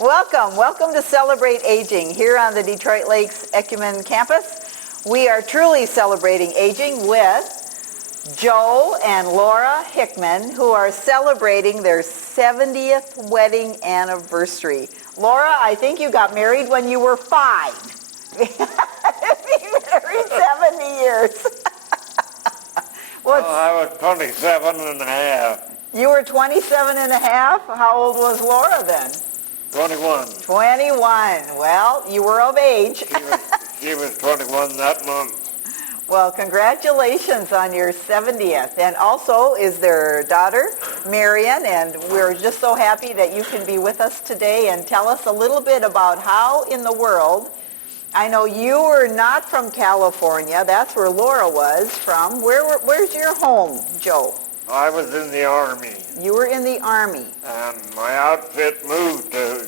Welcome to Celebrate Aging here on the Detroit Lakes Ecumen campus. We are truly celebrating aging with Joe and Laura Hickman, who are celebrating their 70th wedding anniversary. Laura, I think you got married when you were 5. Being married 70 years. Well, I was 27 and a half. You were 27 and a half? How old was Laura then? 21. 21. Well, you were of age. She was 21 that month. Well, congratulations on your 70th. And also is their daughter, Marion, and we're just so happy that you can be with us today and tell us a little bit about how in the world. I know you were not from California. That's where Laura was from. Where's your home, Joe? I was in the Army. You were in the Army. And my outfit moved to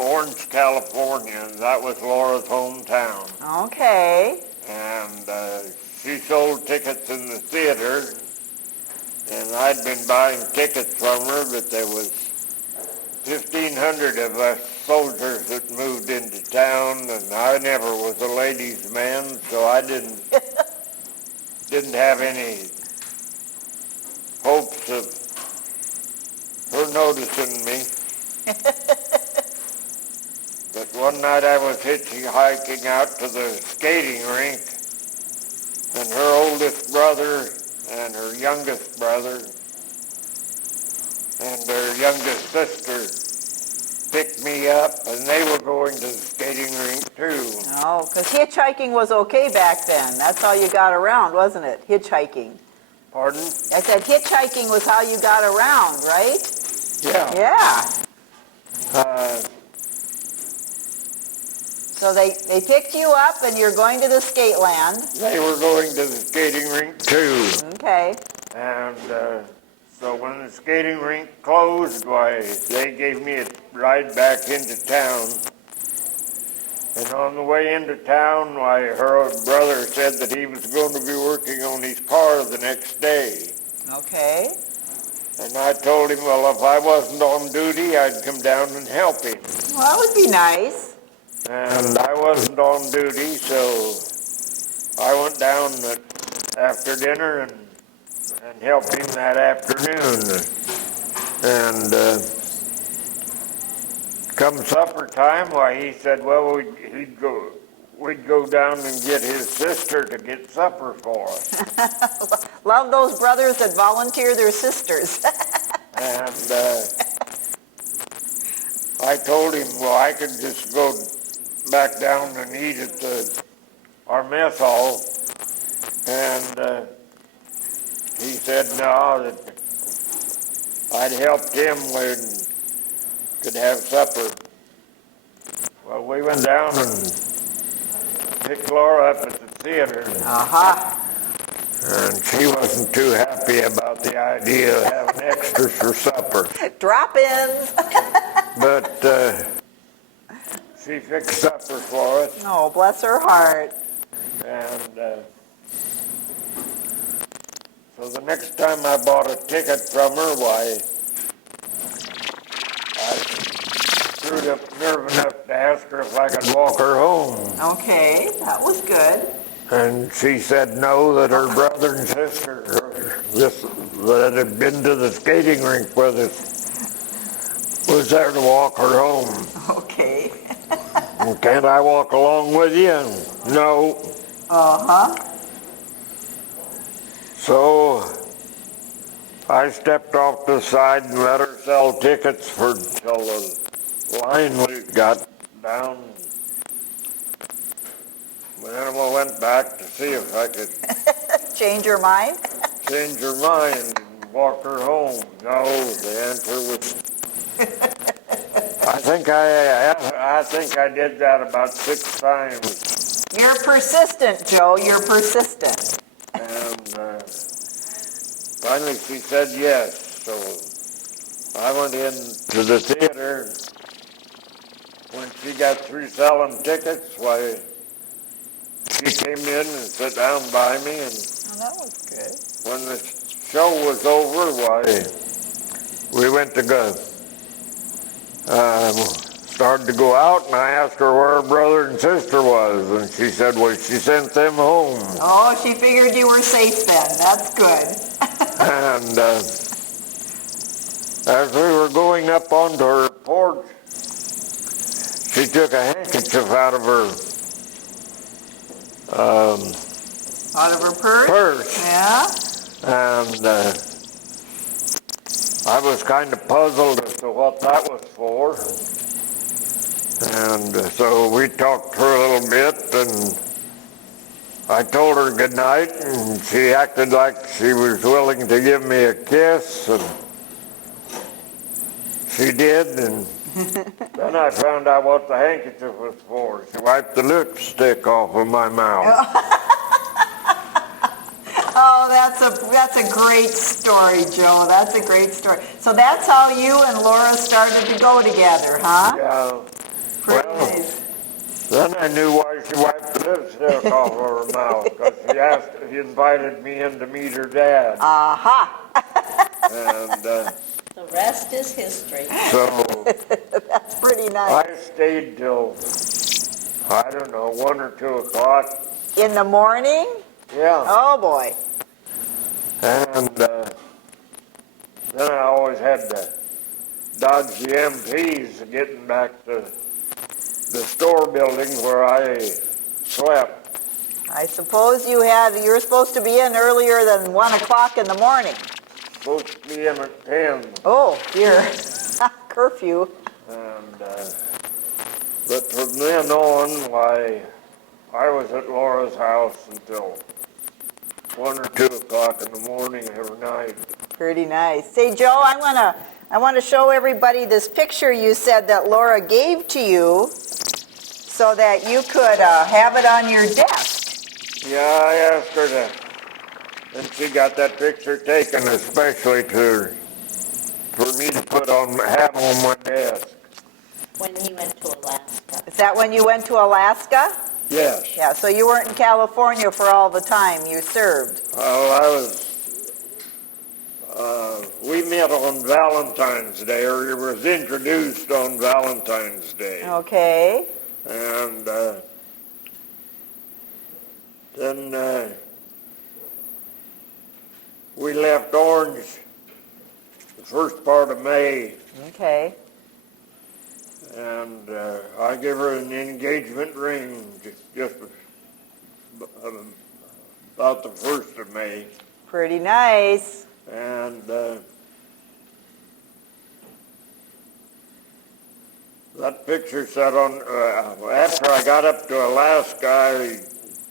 Orange, California. That was Laura's hometown. Okay. And she sold tickets in the theater. And I'd been buying tickets from her, but there was 1,500 of us soldiers that moved into town, and I never was a ladies' man, so I didn't have any hopes of her noticing me. But one night I was hitchhiking out to the skating rink, and her oldest brother and her youngest brother and their youngest sister picked me up, and they were going to the skating rink too. Oh, because hitchhiking was okay back then. That's how you got around, wasn't it? Hitchhiking. Pardon? I said hitchhiking was how you got around, right? Yeah. Yeah. So they picked you up and you're going to the skate land. They were going to the skating rink too. Okay. And so when the skating rink closed, why, they gave me a ride back into town. And on the way into town, why, her brother said that he was going to be working on his car the next day. Okay. And I told him, well, if I wasn't on duty, I'd come down and help him. Well, that would be nice. And I wasn't on duty, so I went down after dinner and helped him that afternoon. And come supper time, why, he said, well, we'd go down and get his sister to get supper for us. Love those brothers that volunteer their sisters. And I told him, well, I could just go back down and eat at our mess hall. And he said, no, that I'd helped him when could have supper. Well, we went down and picked Laura up at the theater. Uh-huh. And she wasn't too happy about the idea of having extras for supper. Drop-ins. But she fixed supper for us. Oh, bless her heart. And so the next time I bought a ticket from her, why, I screwed up nerve enough to ask her if I could walk her home. Okay, that was good. And she said no, that her brother and sister that had been to the skating rink with us was there to walk her home. Okay. Well, can't I walk along with you? No. Uh-huh. So I stepped off to the side and let her sell tickets till the line got down. Then I went back to see if I could Change your mind? change her mind and walk her home. No, the answer was. I think I did that about 6 times. You're persistent, Joe. You're persistent. And finally she said yes. So I went into the theater. When she got through selling tickets, why, she came in and sat down by me, and that was good. when the show was over, why, we went to go start started to go out, and I asked her where her brother and sister was, and she said, well, she sent them home. Oh, she figured you were safe then. That's good. And as we were going up onto her porch, she took a handkerchief out of her Out of her purse? purse, Yeah? and I was kind of puzzled as to what that was for. And so we talked for a little bit, and I told her good night, and she acted like she was willing to give me a kiss, and she did, and then I found out what the handkerchief was for. She wiped the lipstick off of my mouth. Oh, that's a great story, Joe. That's a great story. So that's how you and Laura started to go together, huh? Yeah. Pretty Well, nice. then I knew why she wiped the lipstick off of her mouth, because she invited me in to meet her dad. Aha. And The rest is history. so That's pretty nice. I stayed till, I don't know, 1 or 2 o'clock. In the morning? Yeah. Oh, boy. And then I always had to dodge the MPs getting back to the store building where I slept. I suppose you were supposed to be in earlier than 1 o'clock in the morning. Supposed to be in at 10. Oh, dear. Curfew. And but from then on, why, I was at Laura's house until 1 or 2 o'clock in the morning every night. Pretty nice. Say, Joe, I want to show everybody this picture you said that Laura gave to you so that you could have it on your desk. Yeah, I asked her to, and she got that picture taken especially for me to have on my desk. When he went to Alaska. Is that when you went to Alaska? Yes. Yeah, so you weren't in California for all the time you served. Well, we met on Valentine's Day, or it was introduced on Valentine's Day. Okay. And then we left Orange the first part of May, Okay. and I gave her an engagement ring just about the 1st of May. Pretty nice. And that picture sat on, after I got up to Alaska, I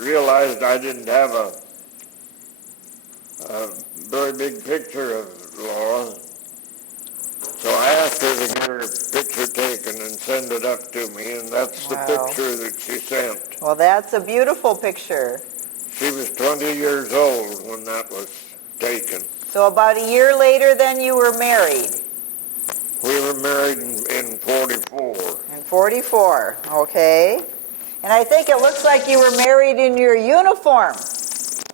realized I didn't have a very big picture of Laura. So I asked her to get her picture taken and send it up to me, and that's the Wow. picture that she sent. Well, that's a beautiful picture. She was 20 years old when that was taken. So about a year later, then you were married. We were married in 44. In 44, okay. And I think it looks like you were married in your uniform.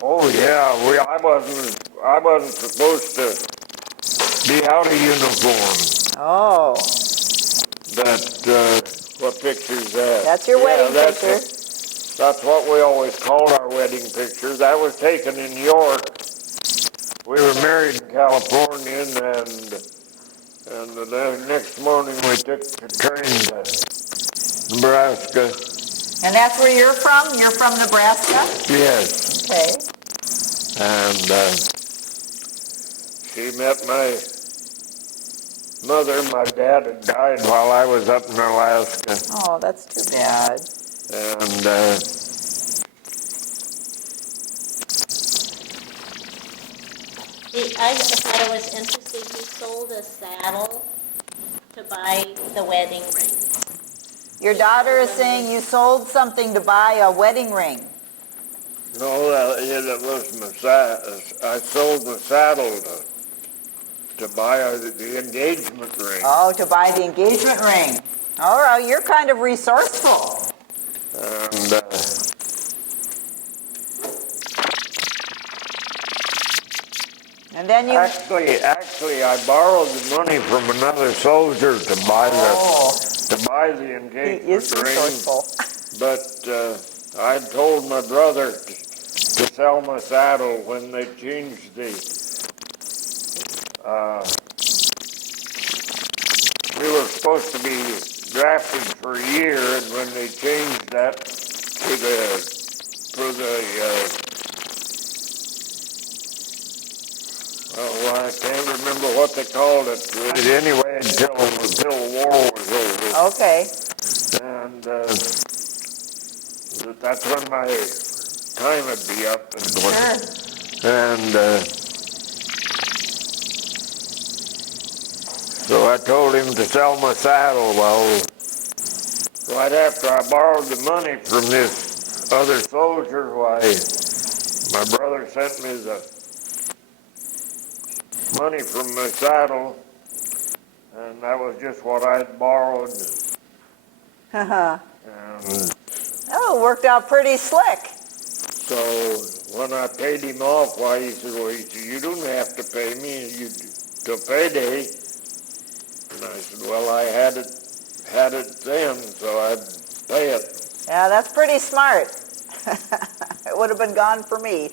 Oh yeah, I wasn't supposed to be out of uniform. Oh, What picture's that? that's your wedding picture. That's what we always called our wedding picture. That was taken in York. We were married in California, and the next morning we took the train to Nebraska. And that's where you're from? You're from Nebraska? Yes, Okay. and she met my mother. My dad had died while I was up in Alaska, Oh, that's too bad. and I thought it was interesting, he sold a saddle to buy the wedding ring. Your daughter is saying you sold something to buy a wedding ring. no, that was I sold the saddle to buy the engagement ring. Oh, to buy the engagement ring. All right, you're kind of resourceful. And And then you... actually, I borrowed the money from another soldier to buy Oh. Scythian He cake is for grain. resourceful. But I told my brother to sell my saddle when they changed we were supposed to be drafted for a year, and when they changed that to I can't remember what they called it. But anyway, until the war was over. Okay. And that's when my time would be up. Sure. And so I told him to sell my saddle. Well, right after I borrowed the money from this other soldier, why, my brother sent me the money from my saddle, and that was just what I'd borrowed. Uh-huh. And Oh, it worked out pretty slick. so when I paid him off, why, he said, you don't have to pay me till payday. And I said, well, I had it then, so I'd pay it. Yeah, that's pretty smart. It would have been gone for me.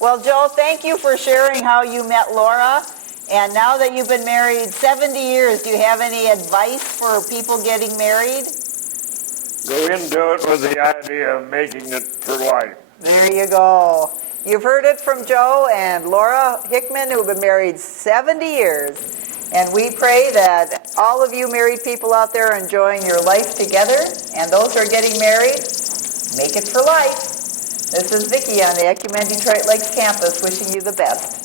Well, Joe, thank you for sharing how you met Laura. And now that you've been married 70 years, do you have any advice for people getting married? Go into it with the idea of making it for life. There you go. You've heard it from Joe and Laura Hickman, who've been married 70 years. And we pray that all of you married people out there are enjoying your life together. And those who are getting married, make it for life. This is Vicki on the Ecumen Detroit Lakes campus wishing you the best.